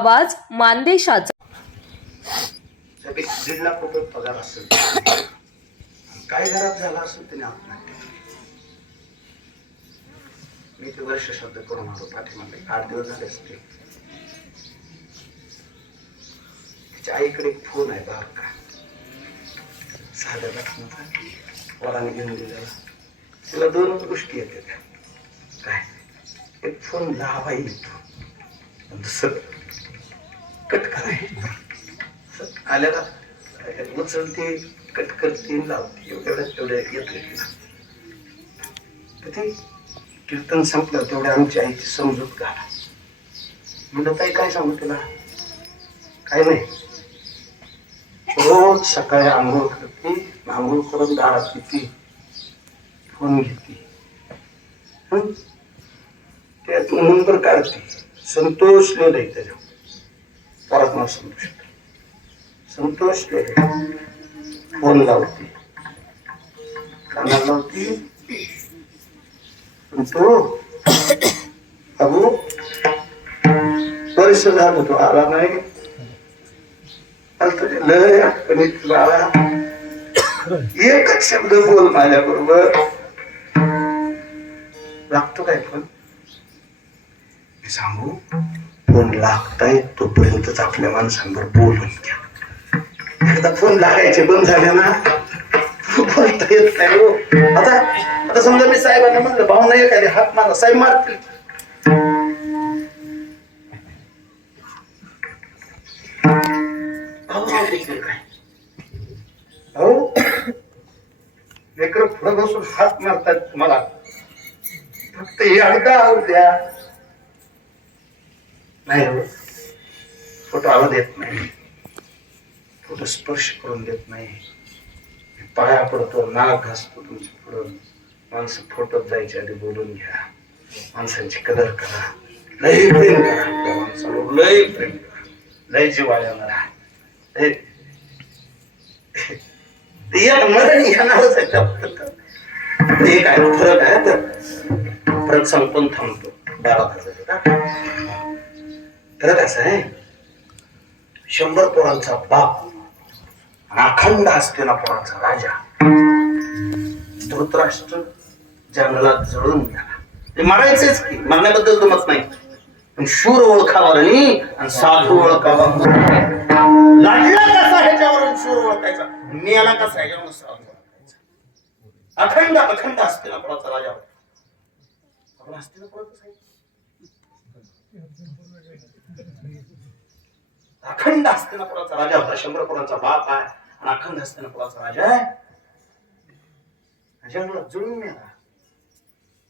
आवाज मानदेशाचा. दीड लाख रुपये पगार असेल काय घरात झाला असेल त्याने आत्महत्या मी ते वर्ष शब्द करून आलो पाठीमागे. आठ दिवस झाले असते तिच्या आईकडे फोन आहे बाहेर का. साध्या लग्नाचा वडाने घेऊन दिलेला. तिला दोनच गोष्टी येते काय? एक फोन लावा येतो. दुसरं कटकर आहे आल्याला उचलते कट करते लावते एवढ्या तेवढ्या येत ते कीर्तन संपलं तेवढ्या आमची आईची समजूत घाला म्हणलं ताई काय सांगू तुला? काय नाही. रोज सकाळी आंघोळ करते आंघोळ करून दारात येते फोन घेते. हं? त्यात नंबर काढते. संतोष लिहिलंय त्याच्यावर. परत नाव संतोष संतोष फोन लावते कानाला लावते पण तो अबू वर्ष झालं होतो आला नाही। तुझे लय आठवणीत बाळा एकच शब्द बोल माझ्या बरोबर लागतो काय पण सांगू? फोन लागताय तोपर्यंतच आपल्या माणसांवर बोलून घ्या. एकदा फोन लागायचे बंद झाले ना? बोलता येत नाही हो. आता आता समजा मी साहेबांना म्हणलं भावना एखादी हात मारा. साहेब मारतील. अहो, लेकरं पुढे बसून हात मारतात तुम्हाला. फक्त हे अर्धा आवाज द्या. नाही हो फोटो आवाज देत नाही. फोटो स्पर्श करून देत नाही. पाया पडतो नाक घासतो तुमच्या पुढं. माणसं फोटोत जायच्या आधी बोलून घ्या. माणसांची कदर करा. लय प्रेम करा आपल्या माणसावर. लय प्रेम करा. लय जिवाळ्यानं राहा लय- ते या आहे त्या काय फरक आहे तर? फरक संपून थांबतो. बारा तासाचा फरक असं आहे. शंभर पोरांचा बाप अखंड असलेला पोरांचा राजा धृतराष्ट्र जंगलात जळून गेला. ते मारायचेच की मरण्याबद्दल जमत नाही पण शूर ओळखावा आणि आणि साधू ओळखावा. लढला कसा ह्याच्यावरून शूर ओळखायचा? मेला कसा ह्याच्यावरून साधू ओळखायचा? अखंड अखंड असते ना पोराचा राजा? होता. आपण असते ना पोराचा अखंड हस्तिनापुराचा राजा होता? शंभर पुराचा बाप आहे? आणि अखंड हस्तिनापुराचा राजा आहे? जंगलात जुळून मिळाला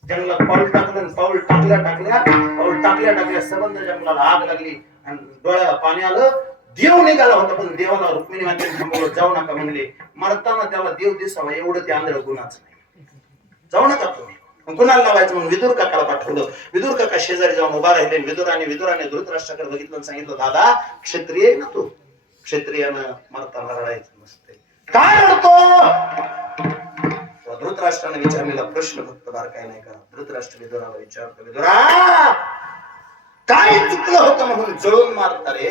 जंगलात पाऊल टाकलं पाऊल टाकल्या टाकल्या पाऊल टाकल्या टाकल्या सबंध जंगलाला आग लागली आणि डोळ्याला पाणी आलं. देव निघाला होता पण देवाला रुक्मिणी माते जाऊ नका म्हणले. मरताना त्याला देव दिसावा एवढं ते आंधळ गुणाच नाही. जाऊ नका तुम्ही. कुणाला लावायचं? म्हणून विदुर काकाला पाठवलं विदुर काका शेजारी जाऊन उभा राहिले विदुराने विदुराने धृतराष्ट्राकडे बघितलं आणि सांगितलं दादा क्षत्रिय आहे ना तू? क्षत्रियानं मरताना रडायचं नसते काय रडतो? धृतराष्ट्राने विचारलेला प्रश्न फक्त बार काय नाही का धृतराष्ट्र विदुराला विचारतो विदुरा काय चुकलं होतं म्हणून जळून मारता रे?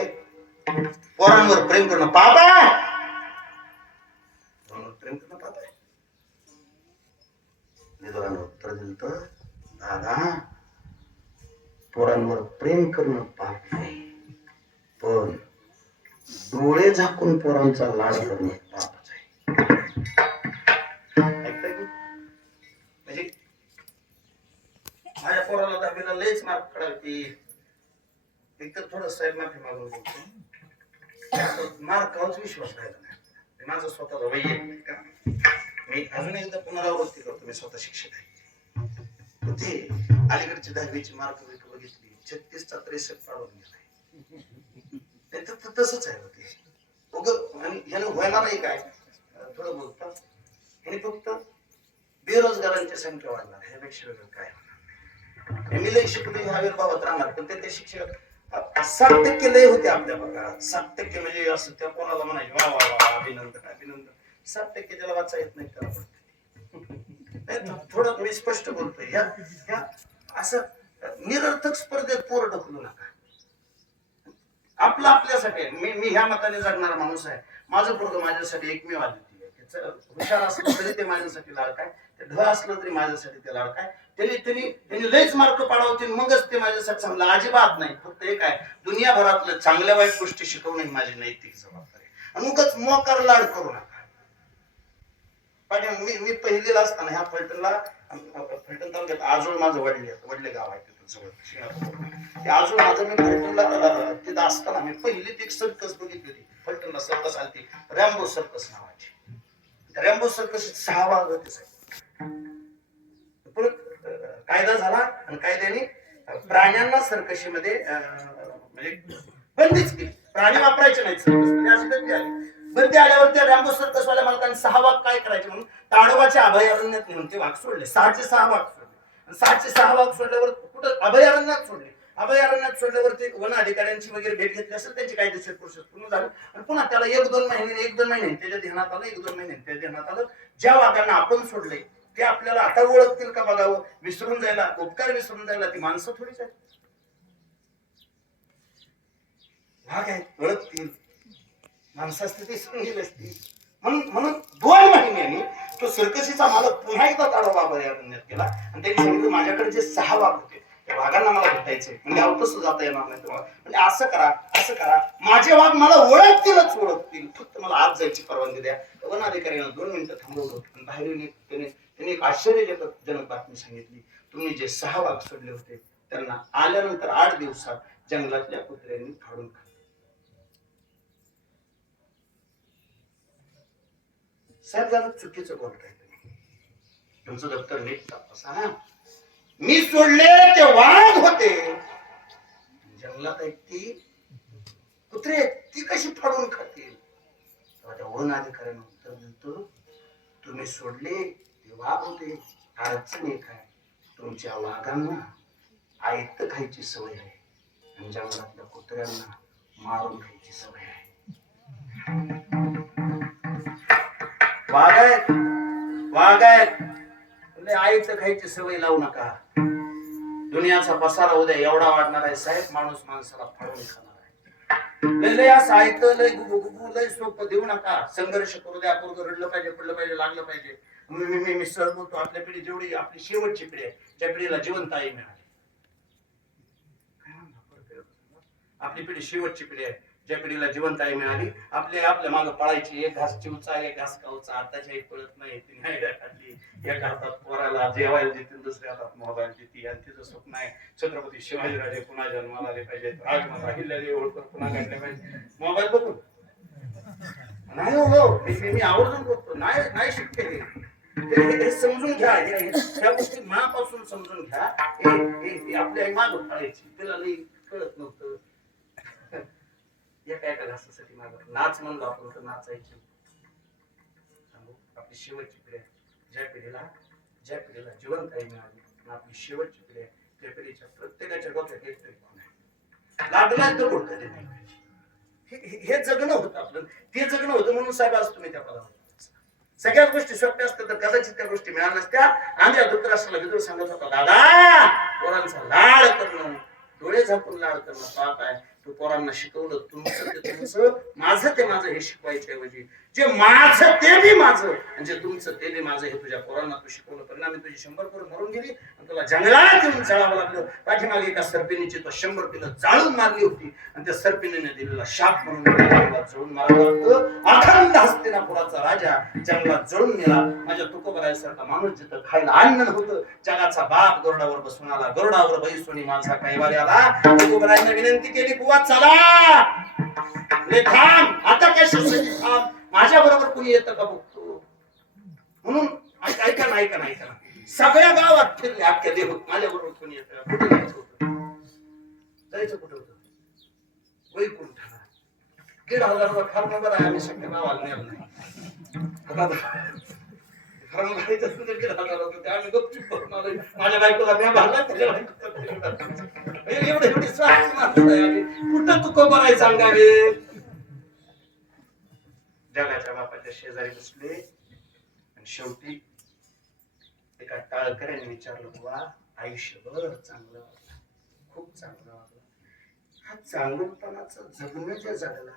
पोरांवर प्रेम करणं पापा आहे पोरांवर प्रेम करणं पाप आहे विदुरानं उत्तर दिलं दादा. पोरांवर प्रेम करणं पाप नाही. पण डोळे झाकून पोरांचा लाड करणं पापच आहे म्हणजे माझ्या पोराला दहावीला लयच मार्क कळाली एक तर थोडं साहेब माफी मागून बोलतो मार्कावरच विश्वास राहिला नाही. हे माझं स्वतःचा वैयक्तिक का? मी अजून एकदा पुनरावृत्ती करतो मी स्वतः शिक्षक आहे. ते अलीकडची दहावीची मार्क बघितली छत्तीसचा त्रेसष्ट पाडून गेलाय. तर- तसंच आहे ते. उगं आणि ह्यानं व्हायला नाही काय? थोडं बोलतो. ह्याने फक्त बेरोजगारांची संख्या वाढणार ह्यापेक्षा वेगळं काय होणार नाही. मी लय शिकलो ह्या आविर्भावात राहणार पण ते शिक्षक सात टक्के लय होते आपल्या पगारात सात टक्के म्हणजे असं त्या कोणाला म्हणायचे वा वा वा अभिनंदन अभिनंदन. सात टक्के त्याला वाचा येत नाही त्याला थोडं मी स्पष्ट बोलतोय. या ह्या असं निरर्थक स्पर्धेत पोर ढकलू नका. आपलं आपल्यासाठी मी मी ह्या मताने जगणारा माणूस आहे. माझं पोरग माझ्यासाठी एकमेव अद्वितीय आहे. हुशार असलं तरी ते माझ्यासाठी लाडकाय ते ढ असलं तरी माझ्यासाठी ते लाडकाय त्यांनी त्यांनी त्यांनी लयच मार्क पाडावतील मगच ते माझ्यासाठी चांगलं अजिबात नाही. फक्त एक आहे दुनियाभरातलं चांगल्या वाईट गोष्टी शिकवणं ही माझी नैतिक जबाबदारी आणि उगाच मोकार लाड करू नका. पाटील मी मी पहिलीला असताना ह्या फलटणला फलटण तालुक्यात आजोळ माझं वडले वडले गाव आहे तिथं जवळ ते आजोळ माझं मी फलटणला तिथं असताना मी पहिली ती एक सर्कस बघितली होती. फलटणला सर्कस आली रॅम्बो सर्कस नावाची. रॅम्बो सर्कस सहा वाघ होते परत कायदा झाला आणि कायद्याने प्राण्यांना सर्कशीमध्ये अं, म्हणजे बंदीच केली. प्राणी वापरायचे नाहीत सर्कसमध्ये अशी बंदी आली. ते आल्यावर त्या रॅम्बो सर्कसवाल्या मालकाने सहा वाघ काय करायचे म्हणून ताडोबाच्या अभयारण्यात नेऊन ते वाघ सोडले. सहाचे सहा वाघ सोडले. सहाचे सहा वाघ सोडल्यावर कुठं? अभयारण्यात सोडले. अभयारण्यात सोडल्यावर ते वन अधिकाऱ्यांची वगैरे भेट घेतली असेल त्यांची कायदेशीर प्रोसेस पूर्ण झाली. आणि पुन्हा त्याला एक दोन महिने एक दोन महिने त्याच्या ध्यानात आलं एक दोन महिने त्याच्या ध्यानात आलं. ज्या वाघांना आपण सोडले ते आपल्याला आता ओळखतील का बघावं? विसरून जायला उपकार विसरून जायला ती माणसं थोडीच आहेत. वाघ आहेत ओळखतील. माणसं असते ते विसरून असते. म्हणून म्हणून दोन महिन्यांनी तो सर्कशीचा मालक पुन्हा एकदा ताडो बाबा या पुण्यात केला आणि त्यांनी सांगितलं माझ्याकडे जे सहा वाघ होते त्या वाघांना मला भेटायचे म्हणजे अवतस जाता येणार नाही तुम्हाला म्हणजे असं करा असं करा. माझे वाघ मला ओळखतीलच ओळखतील. फक्त मला आज जायची परवानगी द्या. वन अधिकाऱ्यांना दोन मिनिटं थांबवलं होतं. बाहेरून एक- त्याने त्यांनी एक आश्चर्यजनक जनक बातमी सांगितली. तुम्ही जे सहा वाघ सोडले होते त्यांना आल्यानंतर आठ दिवसात जंगलातल्या कुत्र्यांनी फाडून खाल्ले. साहेब जरा चुकीचं बोलताय तुमचं दप्तर नीट तपासा हा मी सोडले ते वाघ होते. जंगलात आहेत ती कुत्रे आहेत, ती कशी फाडून खातील? तेव्हा वन अधिकाऱ्याने उत्तर देतो तुम्ही सोडले ते वाघ होते. अडचण एक आहे तुमच्या वाघांना आयत खायची सवय आहे आणि जंगलातल्या कुत्र्यांना मारून खायची सवय आहे. वाघ आहेत वाघ आहेत म्हणजे आईचं खायची सवय लावू नका. दुनियाचा पसारा उद्या एवढा वाढणार आहे साहेब माणूस माणसाला फाडून खाणार आहे. लय लय असं ऐकतं लय गुबु गुबु लय सोपं देऊ नका. संघर्ष करू द्या पोरग रडलं पाहिजे पडलं पाहिजे लागलं पाहिजे. मी मी- मी सहज बोलतो आपल्या पिढी जेवढी आपली शेवटची पिढी आहे त्या पिढीला जिवंत आई मिळाली. आपली पिढी शेवटची पिढी आहे. ज्या पिढीला जिवंत आई मिळाली. आपले आपल्या मागे पळायची. एक घास चिवचा एक घास कावचा. आताच्या एक पळत नाही ती नाही खाल्ली. एक हातात पोराला जेवायला देतील दुसऱ्या हातात मोबाईल देते. आणि तिचं स्वप्न आहे छत्रपती शिवाजीराजे पुन्हा जन्माला आले पाहिजेत. राजमाता हिल्लारी होळकर पुन्हा काढले पाहिजे मोबाईल बघून. नाही हो, हो. मी आवर्जून बघतो नाही नाही शक्य हे समजून घ्या. ह्या गोष्टी मनापासून समजून घ्या. आपल्या माग पळायची. तिला कळत नव्हतं. एका एका घासासाठी मागं? नाच म्हणलो आपण तर नाचायची. सांगू? आपली शेवटची पिढी आहे. ज्या पिढीला ज्या पिढीला जीवन काही मिळाली आपली शेवटची पिढी आहे त्या पिढीच्या प्रत्येकाच्या डोक्यात एक तरी कोण आहे. लागला तर बोलता येत नाही हे- जगणं होतं आपलं. ते जगणं होतं म्हणून साहेब आज तुम्ही त्या पदावर सगळ्याच गोष्टी सोप्या असतात तर कदाचित त्या गोष्टी मिळाल्या नसत्या. आम्ही धृतराष्ट्राला विदुर सांगत होता दादा पोरांचा लाड करणं डोळे झाकून लाड करणं पाप आहे. पोरांना शिकवलं तुमचं ते तुमचं माझं ते माझं हे शिकवायच्या ऐवजी. जे माझं ते बी माझं आणि जे तुमचं ते बी माझं हे तुझ्या पोरांना तू शिकवलं. परिणामी तुझी शंभर पोरं मरून गेली आणि तुला जंगलात येऊन जाळावं लागलं. पाठीमागे एका सरपिणीची तो शंभर पिलं जाळून मारली होती आणि त्या सरपिणीने दिलेला शाप म्हणून जळून मारावं लागतं अखंड हस्तिनापुराचा राजा जंगलात जळून गेला माझ्या तुकोबरायसारखा माणूस जिथं खायला अन्न नव्हतं जगाचा बाप गरुडावर बसून आला. गरुडावर बैसोनी माझा कैवारी आला. तुकोबरायांना विनंती केली बुवा चला. ले थांब आता काय थांब. माझ्या बरोबर कुणी येतं का बघतो? म्हणून ऐका ना ऐका ना ऐका सगळ्या गावात फिरले अख्ख्या देव. माझ्या बरोबर कुणी येतं? कुठे जायचं होतं? जायचं कुठं होतं? वैकुंठाला. दीड हजार रुपये फार नंबर आहे आम्ही सगळ्या गावाला नेलं नाही. दीड हजार होतं. ते आम्ही गपचूप करून माझ्या बायकोला मी भरला त्याच्या एवढे एवढे स्वार्थी माणसं आहे कुठं तुको बराय सांगावे? जगाच्या बापाच्या शेजारी बसले. आणि शेवटी एका टाळकऱ्याने विचारलं बुवा आयुष्यभर चांगलं खूप चांगलं वागलं. हा चांगलपणाचं जगणं जे जगला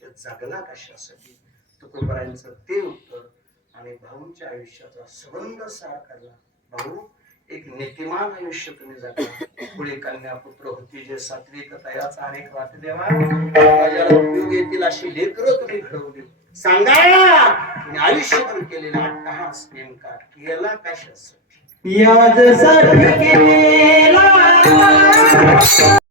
ते जगला कशासाठी? तुकोबरायांचं ते उत्तर आणि भाऊंच्या आयुष्याचा संबंध सार करला. भाऊ एक नीतिमान आयुष्य तुम्ही जगला पुढे कन्या पुत्र होती जे सात्विक तयाचा अनेक वाट देवा. समाजाला उपयोग येतील अशी लेकर तुम्ही घडवली. सांगा तुम्ही आयुष्यभर केलेला अट्टहास नेमका केला कशासाठी? याजसाठी केला